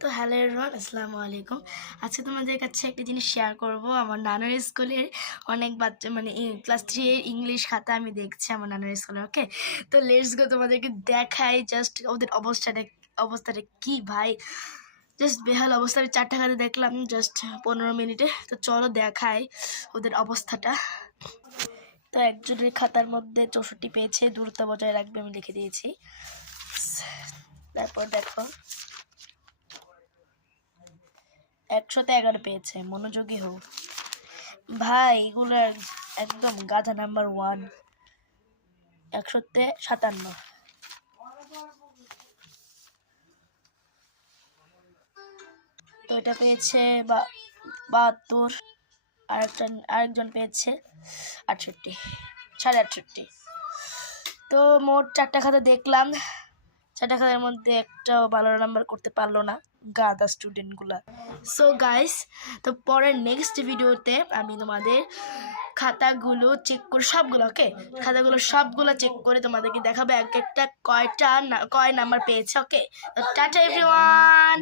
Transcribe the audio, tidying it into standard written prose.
তো hello everyone, আসসালামু আলাইকুম। আজকে তোমাদের কাছে একটা জিনিস শেয়ার করব। আমার নানুর স্কুলের অনেক বাচ্চা ক্লাস 3 এর ইংলিশ খাতা আমি দেখছি আমার নানুর স্কুলে। ওকে, তো লেটস গো, তোমাদেরকে দেখাই জাস্ট ওদের অবস্থাটা কি ভাই, জাস্ট বেহাল অবস্থা। আমি 4টা খাতা দেখলাম জাস্ট 15 মিনিটে। তো চলো দেখাই ওদের অবস্থাটা। তো একজনের খাতার মধ্যে 64 পেয়েছে, দূরত্ব বজায় রাখবে, আমি লিখে দিয়েছি। তারপর দেখো 111 পেয়েছে, মনোযোগী হোক ভাই। এগুলার একদম গাধা নাম্বার 1। 157। তো এটা পেয়েছে 72। আরেকজন পেয়েছে 68, 68.5। তো মোট 4টা খাতা দেখলাম। 4টা খাতার মধ্যে একটাও ভালো নাম্বার করতে পারলো না, গাধা স্টুডেন্টগুলা। সো গাইস, তো পরের নেক্সট ভিডিওতে আমি তোমাদের খাতাগুলো চেক করে খাতাগুলো সবগুলো চেক করে তোমাদেরকে দেখাবো এক একটা কয় নাম্বার পেয়েছে। ওকে, তো টাটা এভরিওয়ান।